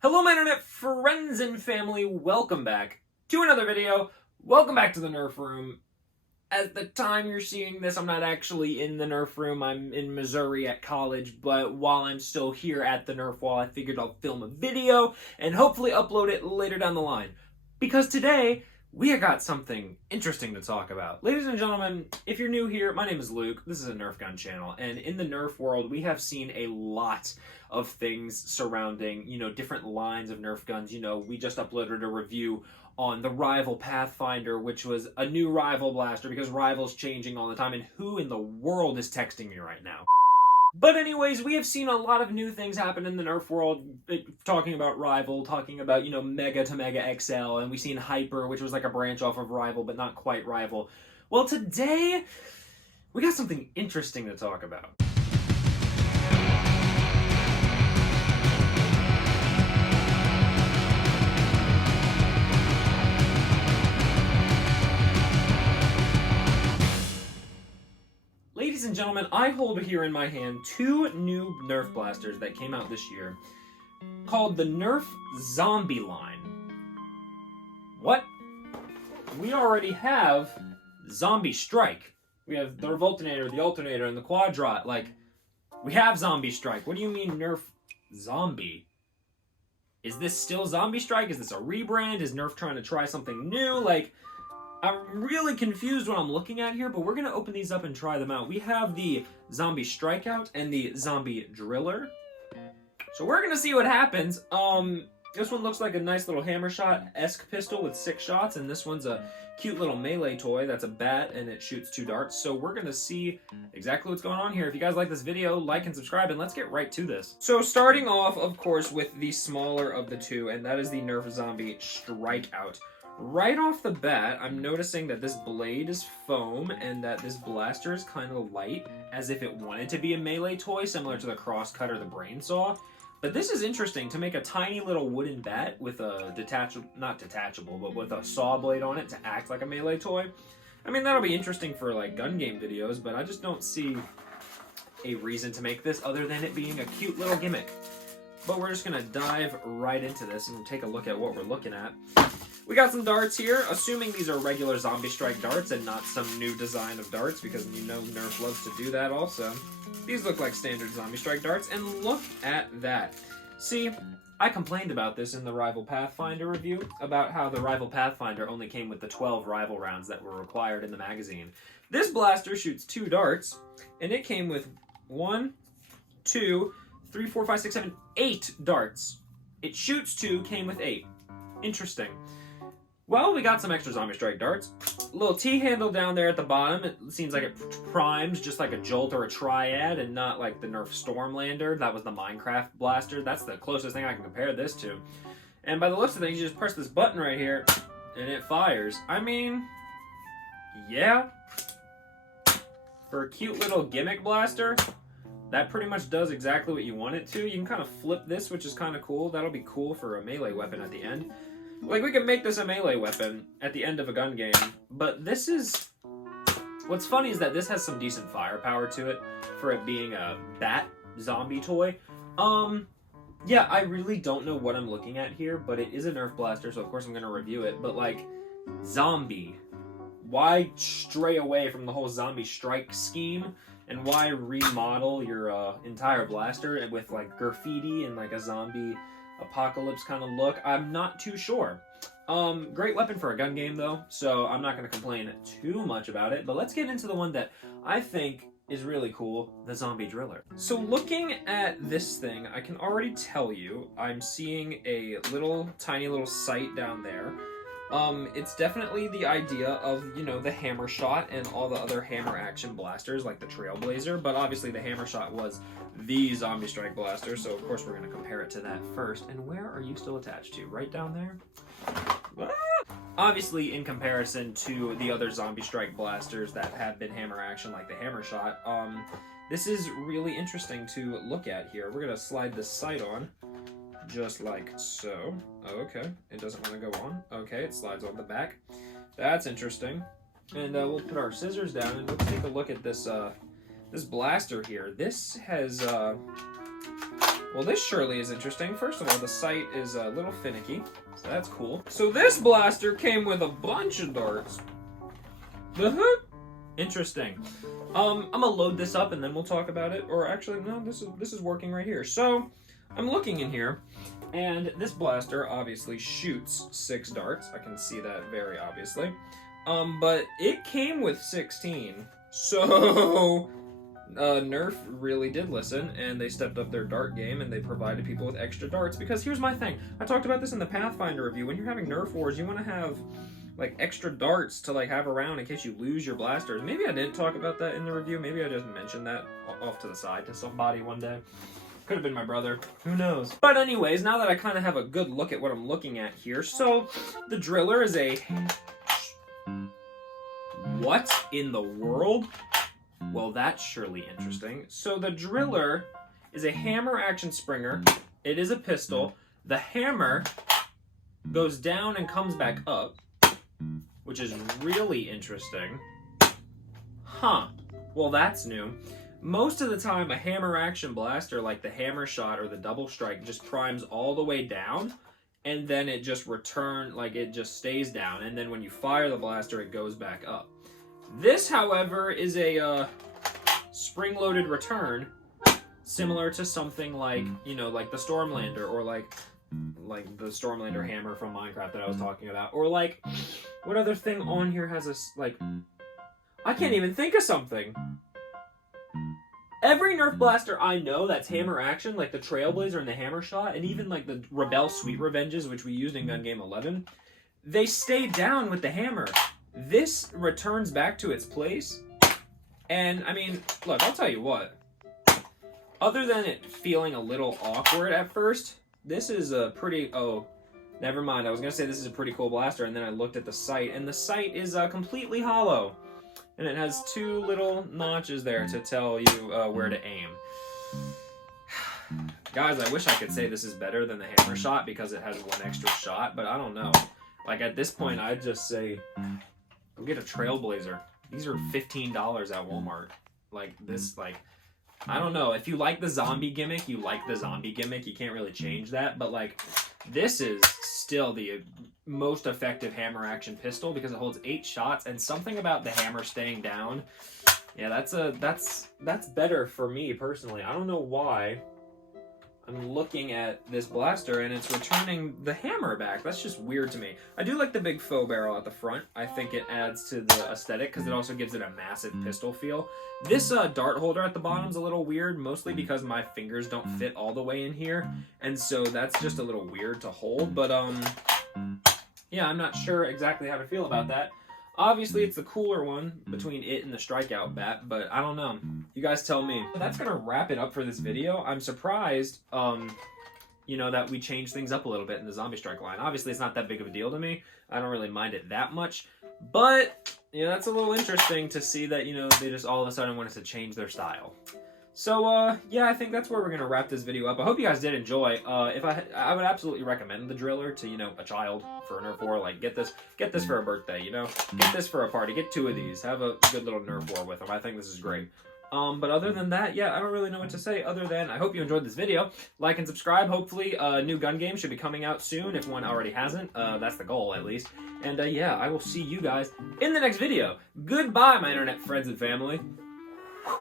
Hello my internet friends and family, welcome back to another video. Welcome back to the Nerf room. At the time you're seeing this, I'm not actually in the Nerf room. I'm in Missouri at college, but while I'm still here at the Nerf wall, I figured I'll film a video and hopefully upload it later down the line. Because today, we got something interesting to talk about. Ladies and gentlemen, if you're new here, my name is Luke. This is a Nerf gun channel, and in the Nerf world, we have seen a lot of things surrounding, different lines of Nerf guns. We just uploaded a review on the Rival Pathfinder, which was a new Rival blaster because Rival's changing all the time, and who in the world is texting me right now? But anyways, we have seen a lot of new things happen in the Nerf world, talking about Rival, talking about, Mega to Mega XL, and we've seen Hyper, which was like a branch off of Rival, but not quite Rival. Well, today, we got something interesting to talk about. Ladies and gentlemen, I hold here in my hand two new Nerf blasters that came out this year, called the Nerf Zombie line. What? We already have Zombie Strike. We have the Revoltonator, the Alternator, and the Quadrot. We have Zombie Strike. What do you mean Nerf Zombie? Is this still Zombie Strike? Is this a rebrand? Is Nerf trying to try something new? I'm really confused what I'm looking at here, but we're going to open these up and try them out. We have the Zombie Strikeout and the Zombie Driller. So we're going to see what happens. This one looks like a nice little hammer shot-esque pistol with 6 shots, and this one's a cute little melee toy that's a bat, and it shoots 2 darts. So we're going to see exactly what's going on here. If you guys like this video, like and subscribe, and let's get right to this. So starting off, of course, with the smaller of the two, and that is the Nerf Zombie Strikeout. Right off the bat, I'm noticing that this blade is foam and that this blaster is kind of light, as if it wanted to be a melee toy, similar to the Crosscut or the Brain Saw. But this is interesting, to make a tiny little wooden bat with a not detachable, but with a saw blade on it to act like a melee toy. I mean, that'll be interesting for gun game videos, but I just don't see a reason to make this other than it being a cute little gimmick. But we're just gonna dive right into this and take a look at what we're looking at. We got some darts here, assuming these are regular Zombie Strike darts and not some new design of darts, because Nerf loves to do that also. These look like standard Zombie Strike darts, and look at that. See, I complained about this in the Rival Pathfinder review, about how the Rival Pathfinder only came with the 12 Rival rounds that were required in the magazine. This blaster shoots 2 darts, and it came with 1, 2, 3, 4, 5, 6, 7, 8 darts. It shoots 2, came with 8. Interesting. Well, we got some extra Zombie Strike darts. Little T-handle down there at the bottom. It seems like it primes just like a Jolt or a Triad and not like the Nerf Stormlander. That was the Minecraft blaster. That's the closest thing I can compare this to. And by the looks of things, you just press this button right here and it fires. I mean, yeah. For a cute little gimmick blaster, that pretty much does exactly what you want it to. You can kind of flip this, which is kind of cool. That'll be cool for a melee weapon at the end. We could make this a melee weapon at the end of a gun game, but this is... What's funny is that this has some decent firepower to it for it being a bat zombie toy. Yeah, I really don't know what I'm looking at here, but it is a Nerf blaster, so of course I'm going to review it, but zombie. Why stray away from the whole Zombie Strike scheme? And why remodel your entire blaster with graffiti and a zombie apocalypse kind of look? I'm not too sure. Great weapon for a gun game though, so I'm not going to complain too much about it, but let's get into the one that I think is really cool, the Zombie Driller. So looking at this thing, I can already tell you I'm seeing a tiny little sight down there. It's definitely the idea of, the hammer shot and all the other hammer action blasters like the Trailblazer, but obviously the hammer shot was the Zombie Strike blaster, so of course we're going to compare it to that first. And where are you still attached to? Right down there? Ah! Obviously, in comparison to the other Zombie Strike blasters that have been hammer action like the hammer shot, this is really interesting to look at here. We're going to slide this sight on. Just like so. Okay, it doesn't want to go on. Okay, it slides on the back. That's interesting. And we'll put our scissors down and let's take a look at this this blaster here. This has Well, this surely is interesting. First of all, the sight is a little finicky, so that's cool. So this blaster came with a bunch of darts. The heck? Interesting. I'm gonna load this up and then we'll talk about it. Or actually, no, this is working right here. So I'm looking in here, and this blaster obviously shoots 6 darts. I can see that very obviously. But it came with 16. So Nerf really did listen, and they stepped up their dart game, and they provided people with extra darts. Because here's my thing. I talked about this in the Pathfinder review. When you're having Nerf wars, you want to have like extra darts to like have around in case you lose your blasters. Maybe I didn't talk about that in the review. Maybe I just mentioned that off to the side to somebody one day. Could have been my brother. Who knows? But anyways, now that I kind of have a good look at what I'm looking at here, so the driller is a... What in the world? Well, that's surely interesting. So the driller is a hammer action springer. It is a pistol. The hammer goes down and comes back up, which is really interesting. Huh. Well, that's new. Most of the time, a hammer action blaster, like the hammer shot or the double strike, just primes all the way down, and then it just it just stays down, and then when you fire the blaster, it goes back up. This, however, is a spring-loaded return, similar to something like, you know, like the Stormlander, or like the Stormlander hammer from Minecraft that I was talking about, or like, what other thing on here has a, like, I can't even think of something. Every Nerf blaster I know that's hammer action, like the Trailblazer and the Hammer Shot, and even like the Rebel Sweet Revenges, which we used in Gun Game 11, they stay down with the hammer. This returns back to its place, and I mean, look, I'll tell you what. Other than it feeling a little awkward at first, this is a pretty, oh, never mind. I was going to say this is a pretty cool blaster, and then I looked at the sight, and the sight is completely hollow. And it has 2 little notches there to tell you where to aim. Guys, I wish I could say this is better than the Hammer Shot because it has 1 extra shot, but I don't know. Like, at this point, I'd just say, go get a Trailblazer. These are $15 at Walmart. Like, this, like, I don't know. If you like the zombie gimmick, you like the zombie gimmick. You can't really change that. But, like, this is still the most effective hammer action pistol because it holds 8 shots, and something about the hammer staying down. Yeah, that's better for me personally. I don't know why. I'm looking at this blaster and it's returning the hammer back. That's just weird to me. I do like the big faux barrel at the front. I think it adds to the aesthetic because it also gives it a massive pistol feel. This dart holder at the bottom is a little weird, mostly because my fingers don't fit all the way in here, and so that's just a little weird to hold. But yeah, I'm not sure exactly how to feel about that. Obviously, it's the cooler one between it and the Strikeout bat, but I don't know. You guys tell me. That's going to wrap it up for this video. I'm surprised, you know, that we changed things up a little bit in the Zombie Strike line. Obviously, it's not that big of a deal to me. I don't really mind it that much. But, you know, that's a little interesting to see that, you know, they just all of a sudden wanted to change their style. So, yeah, I think that's where we're going to wrap this video up. I hope you guys did enjoy. I would absolutely recommend the driller to, you know, a child for a Nerf war. Like, get this for a birthday, you know? Get this for a party. Get 2 of these. Have a good little Nerf war with them. I think this is great. But other than that, yeah, I don't really know what to say other than I hope you enjoyed this video. Like and subscribe. Hopefully, a new gun game should be coming out soon if one already hasn't. That's the goal, at least. And, yeah, I will see you guys in the next video. Goodbye, my internet friends and family.